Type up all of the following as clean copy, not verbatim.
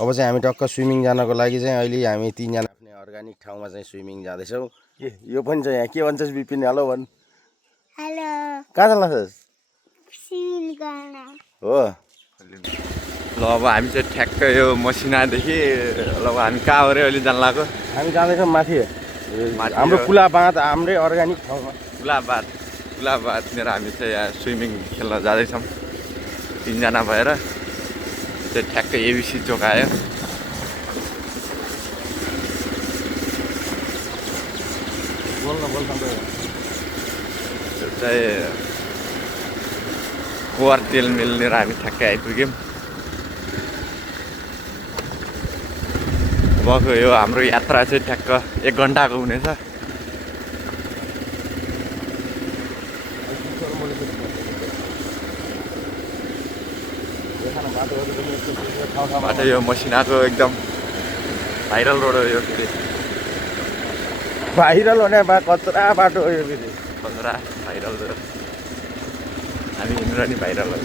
अब चाहिँ हामी टक्क स्विमिङ जानको लागि चाहिँ अहिले हामी तीनजना आफ्नै अर्ग्यानिक ठाउँमा चाहिँ स्विमिङ जाँदैछौँ। के यो पनि चाहिँ यहाँ के भन्छस् बिपिन? हेलो भन्। हेलो। कहाँ जान्छस्? स्विमिङ गर्न हो। ल अब हामी चाहिँ ठ्याक्क यो मसिनादेखि ल अब हामी कहाँ हो रे अहिले जान लाग्यो? हामी जाँदैछौँ माथि हाम्रो कुला बाँध हाम्रै अर्ग्यानिक ठाउँमा। कुलाबारतिर हामी चाहिँ यहाँ स्विमिङ खेल्न जाँदैछौँ तीनजना भएर। चाहिँ ठ्याक्क एबिसी चोक आयो। त्यो चाहिँ कुवार तेल मिलनेर हामी ठ्याक्कै आइपुग्यौँ। अबको यो हाम्रो यात्रा चाहिँ ठ्याक्क 1 घन्टाको हुनेछ। बाटो यो मसिनाको एकदम भाइरल रोड हो यो। फेरि भाइरल हुने कचरा बाटो हो यो। फेरि कचरा भाइरल रोड। हामी हिँडेर नि भाइरल हो।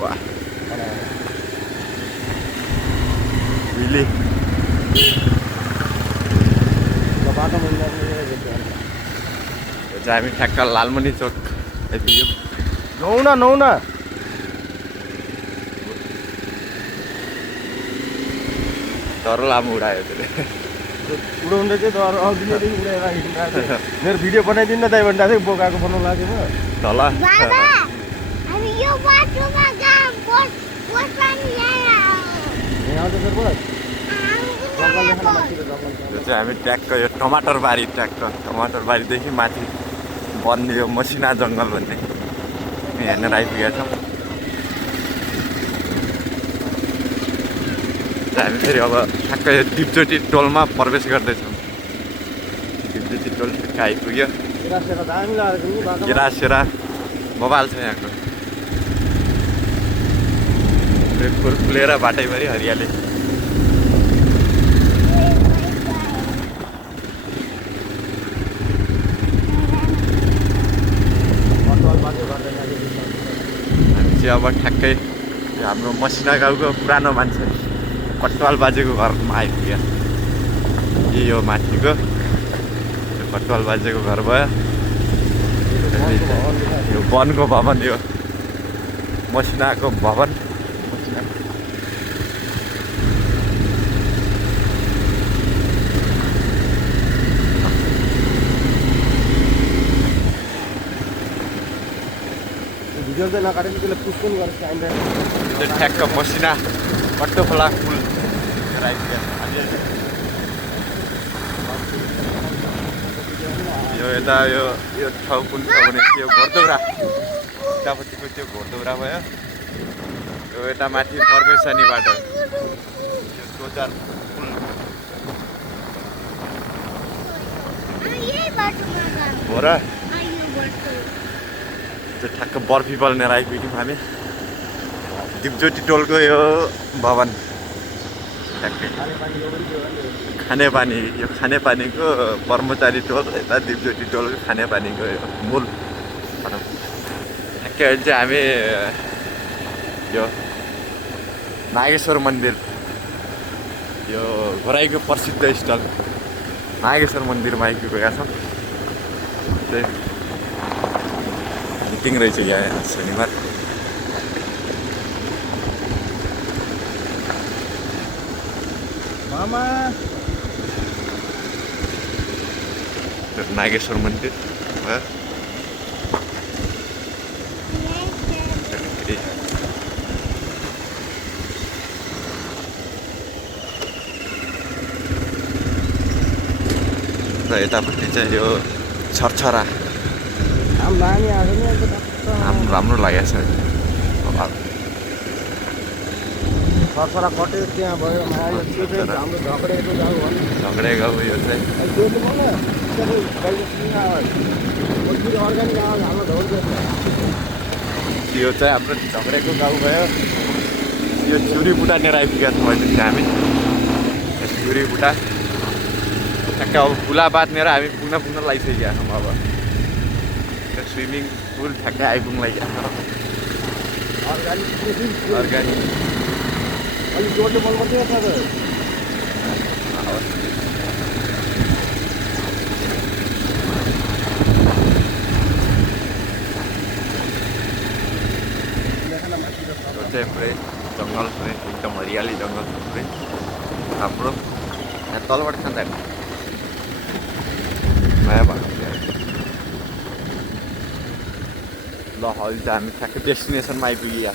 वाह really बाटोमा यो चाहिँ हामी ठ्याक्क लालमणि चोक आइपुग्यौँ। नौ न डर लामो उडायो त्यसले। उडाउँदै चाहिँ तर अघिदेखि उडाएर हिँडिरहेको थियो। मेरो भिडियो बनाइदिनु न दाइ भन्दा चाहिँ बोकाएको बनाउनु लाग्यो म तल बाबा हामी यो बाटोमा गाम बस पनि यहाँ आउँछ सर बस जङ्गल देख्न माथि जङ्गल। यो चाहिँ हामी ट्याक्क यो टमाटरबारीदेखि माथि बन्ने यो मसिना जङ्गल भन्ने हेर्न आइपुगेका छौँ। हामी फेरि अब ठ्याक्क यो दिपचोटी टोलमा प्रवेश गर्दैछौँ। दिपचोटी टोल ठ्याक्क आइपुग्यो। केरासेरा बबाल छ यहाँको। फुल फुलेर बाटैभरि हरियाली। हामी चाहिँ अब ठ्याक्कै हाम्रो मसिना गाउँको पुरानो मान्छे कटवाल बाजेको घरमा आइपुग्यो। यो माथिको कटवाल बाजेको घर भयो। यो वनको भवन, यो मसिनाको भवन। भिडियो चाहिँ नकाटेको त्यसले पुस पनि गरेर चाहिँदैन। ठ्याक्क मसिना कट्टो खोला पुल यो यता यो ठाउँ कुन छ भने त्यो घोरदौरा उतापट्टिको त्यो घोरदौरा भयो। यो यता माथि मर्मेसानी बाटो यो सोचार पुल हो र। त्यो ठ्याक्क बर्फी बल्नेर आइपुग्यौँ हामी। दिपज्योति टोलको यो भवन ठ्याक्कै खानेपानी, यो खानेपानीको कर्मचारी टोल, यता दिपज्योति टोलको खानेपानीको यो मूल भनौँ। ठ्याक्कै अहिले चाहिँ हामी यो नागेश्वर मन्दिर, यो घोराइको प्रसिद्ध स्थल नागेश्वर मन्दिरमा आइपुगेका छौँ। त्यही मिटिङ रहेछ यहाँ शनिबार। मामा नागेश्वर मन्दिर भयो। र यतापट्टि चाहिँ यो छरछरा राम्रो लागेको छ। सरसरा कटेज त्यहाँ भयो त्यो चाहिँ हाम्रो झगडेको गाउँ हो नि झगडे गाउँ यो चाहिँ त्यो अर्ग्यानिक आवाज हाम्रो ढोल यो चाहिँ हाम्रो झगडेको गाउँ भयो यो चुरीबुटा लिएर आइपुगेका छौँ अहिले चाहिँ हामी चुरीबुटा ठ्याक्कै अब पुला बाँध्नेर हामी पुग्न लागिसकेका छौँ अब त्यो स्विमिङ पुल ठ्याक्कै आइपुग्न लागिसकेका छौँ अर्ग्यानिक अलिक जोडले बल मात्रै छ त यो चाहिँ पुरै जङ्गल पुरै एकदम हरियाली जङ्गल छ पुरै हाम्रो यहाँ तलबाट खाँदा नयाँ भएको ल अहिले चाहिँ हामी ठ्याक्कै डेस्टिनेसनमा आइपुगिया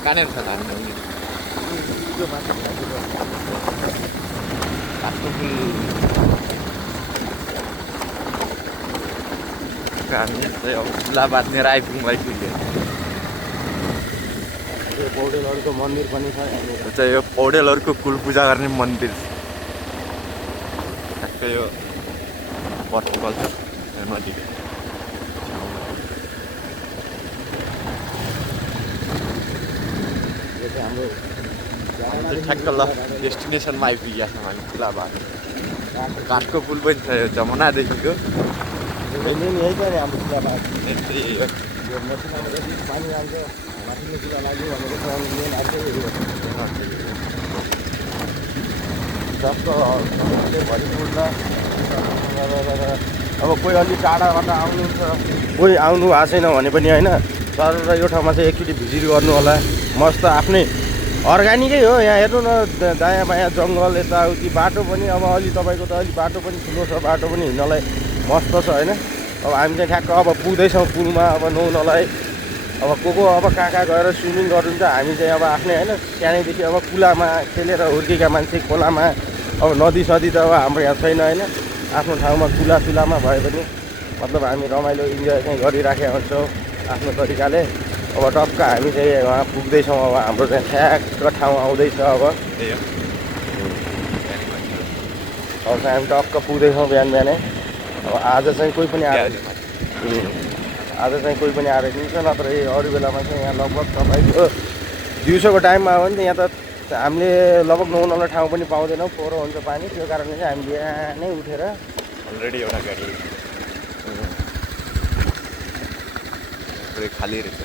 कहाँनिर छ हामी आउने काठको पुल हामी चाहिँ अब पुला बाँध्नेर आइपुग्नु आइपुग्यो यो पौडेलहरूको मन्दिर पनि छ यहाँनिर यो चाहिँ यो पौडेलहरूको कुल पूजा गर्ने मन्दिर ठ्याक्कै यो पर्टिकल छ नदीको यो चाहिँ हाम्रो ठ्याक्क ल डेस्टिनेसनमा आइपुगेका छौँ हामी पुला बाँध काठको पुल पनि छ यो जमुनादेखिको मेन यही छ नि हाम्रो पुलाबाद यस्तै यो यो मसिनामा जति पानी आउँछ माथिल्लो कुरा लाग्यो भनेको चाहिँ मेन आउँछ जस्तो भरिपुर अब कोही अलिक टाढाबाट आउनुहुन्छ कोही आउनु भएको छैन भने पनि होइन तर यो ठाउँमा चाहिँ एकचोटि भिजिट गर्नु होला मस्त आफ्नै अर्ग्यानिकै हो यहाँ हेर्नु न दायाँ बायाँ जङ्गल यताउति बाटो पनि अब अलि तपाईँको त अलि बाटो पनि ठुलो छ बाटो पनि हिँड्नलाई मस्त छ होइन अब हामी चाहिँ ठ्याक्क अब पुग्दैछौँ पुलमा अब नुहाउनलाई अब को अब कहाँ गएर स्विमिङ गर्नुहुन्छ हामी चाहिँ अब आफ्नै होइन सानैदेखि अब कुलामा खेलेर हुर्केका मान्छे खोलामा अब नदी सदी त अब हाम्रो यहाँ छैन होइन आफ्नो ठाउँमा कुलामा भए पनि मतलब हामी रमाइलो इन्जोय चाहिँ गरिराखेका हुन्छौँ आफ्नो तरिकाले अब टक्क हामी चाहिँ उहाँ पुग्दैछौँ अब हाम्रो चाहिँ ठ्याक्क ठाउँ आउँदैछ अब चाहिँ हामी टक्क पुग्दैछौँ बिहानै अब आज चाहिँ कोही पनि आएर आज चाहिँ कोही पनि आएर दिन्छ नत्र अरू बेलामा चाहिँ यहाँ लगभग तपाईँको दिउँसोको टाइममा हो नि त यहाँ त हामीले लगभग नुहाउनलाई ठाउँ पनि पाउँदैनौँ फोहोरो हुन्छ पानी त्यो कारणले चाहिँ हामी बिहानै उठेर अलरेडी एउटा गाडी पुरै खाली रहेछ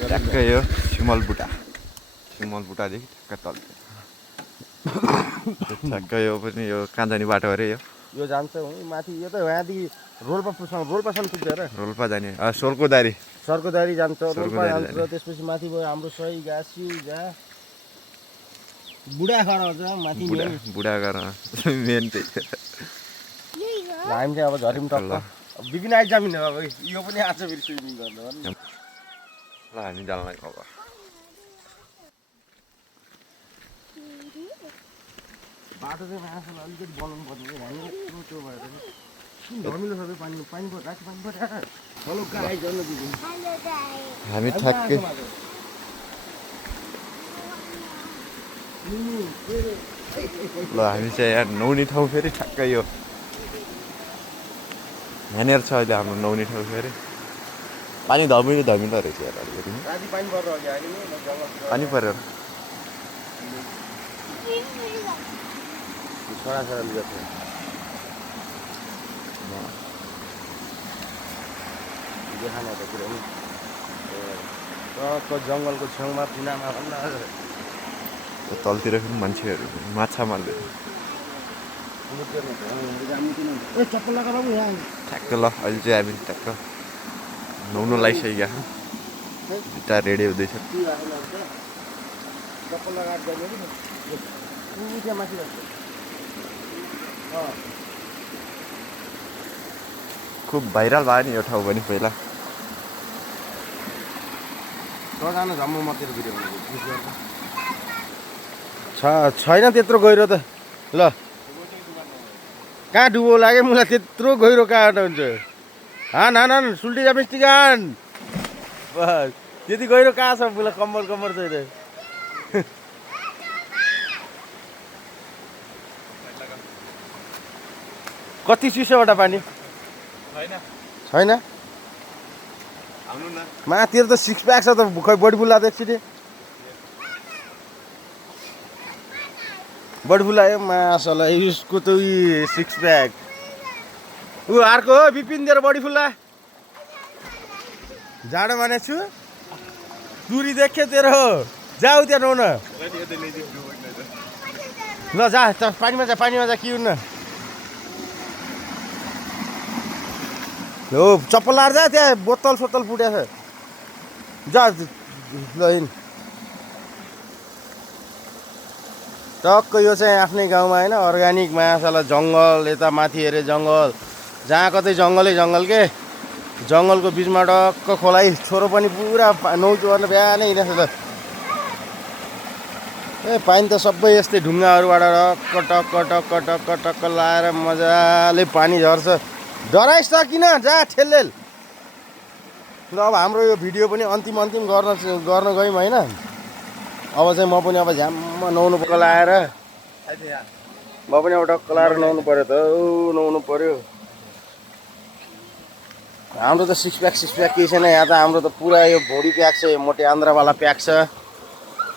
ठ्याक्कै यो सिमलबुटादेखि ठ्याक्क तल ठ्याक्कै यो पनि यो कहाँ जाने बाटो अरे यो जान्छ माथि यो त यहाँदेखि रोल्पासम्म पुग्छ र रोल्पा जाने सोलकोदारी जान्छ रोल्पा जान्छ त्यसपछि माथि भयो हाम्रो सही गाँसी जहाँ बुढाखर अझ माथि बुढाघर मेन त्यही हामी चाहिँ अब झऱ्यौँ टक्क विभिन्न एक्जामिन अब यो पनि आएको छ फेरि स्विमिङ गर्नु ल हामी जान्लाई अब बाटो चाहिँ मान्छेलाई अलिकति बनाउनु पर्ने हामी त्यो भएर किन धमिलो सबै पानी पर्छ राति पानी पर्छ हेलो गाई जन्म दिदी हामी ठ्याक्कै ल हामी चाहिँ यहाँ नुहाउने ठाउँ फेरि ठ्याक्कै यो यहाँनिर छ अहिले हाम्रो नुहाउने ठाउँ फेरि पानी धमिलो रहेछ यार अलिकति राति पानी पर्छ अघि अहिले पानी परेर छोराछोराले गर्छ देखाना त कुरो नि टक्क जङ्गलको छेउमा पिनामा भन्दा तलतिर पनि मान्छेहरू माछा मार्दै चप्पल लगाएर यहाँ ठ्याक्क ल अहिले चाहिँ हामी ठ्याक्क नुहाउनु लागिसकेका छौँ जुत्ता रेडी हुँदैछ चप्पल लगाएर जाने त्यहाँ माथि खुब भाइरल भयो नि यो ठाउँ पनि पहिला जानु झम्म मात्रै भिडियो छैन त्यत्रो गहिरो त ल कहाँ डुबो लाग्यो मलाई त्यत्रो गहिरो कहाँ हुन्छ हान सुल्टी जामिस्टिक हान बस त्यति गहिरो कहाँ छ बुला कम्मर कम्मर चाहिँ कति चिसोबाट पानी छैन मातिर त सिक्स प्याक छ त खै बडी बुला त एकचोटि बडी बुला ए मासला यसको त उयो सिक्स प्याक ऊ अर्को हो बिपिन दिएर बडी फुल्ला जाडो मानेको छु तुरी देख्यो तेरो जाऊ त्यहाँ नुहाउन ल जा पानीमा जा कि हुन्न हो चप्पल लाएर जा त्यहाँ बोतल सोतल फुटेछ जा ल हिँड टक्क यो चाहिँ आफ्नै गाउँमा होइन अर्ग्यानिक माछाला जङ्गल यता माथि हेरे जङ्गल जहाँ कतै जङ्गलै जङ्गल के जङ्गलको बिचमा टक्क खोलाइ छोरो पनि पुरा नौचो गर्न बिहानै हिँडेछ त ए पानी त सबै यस्तै ढुङ्गाहरूबाट टक्क टक्क टक्क टक्क टक्क लाएर मजाले पानी झर्छ डराइस् त किन जा ठेललेल ल अब हाम्रो यो भिडियो पनि अन्तिम गर्न गयौँ होइन अब चाहिँ म पनि अब झ्याम्म नुहाउनु लाएर म पनि अब टक्क लाएर नुहाउनु पऱ्यो त नुहाउनु पऱ्यो हाम्रो त सिक्स प्याक केही छैन यहाँ त हाम्रो त पुरा यो भुँडी प्याक छ यो मोटे आन्द्रावाला प्याक छ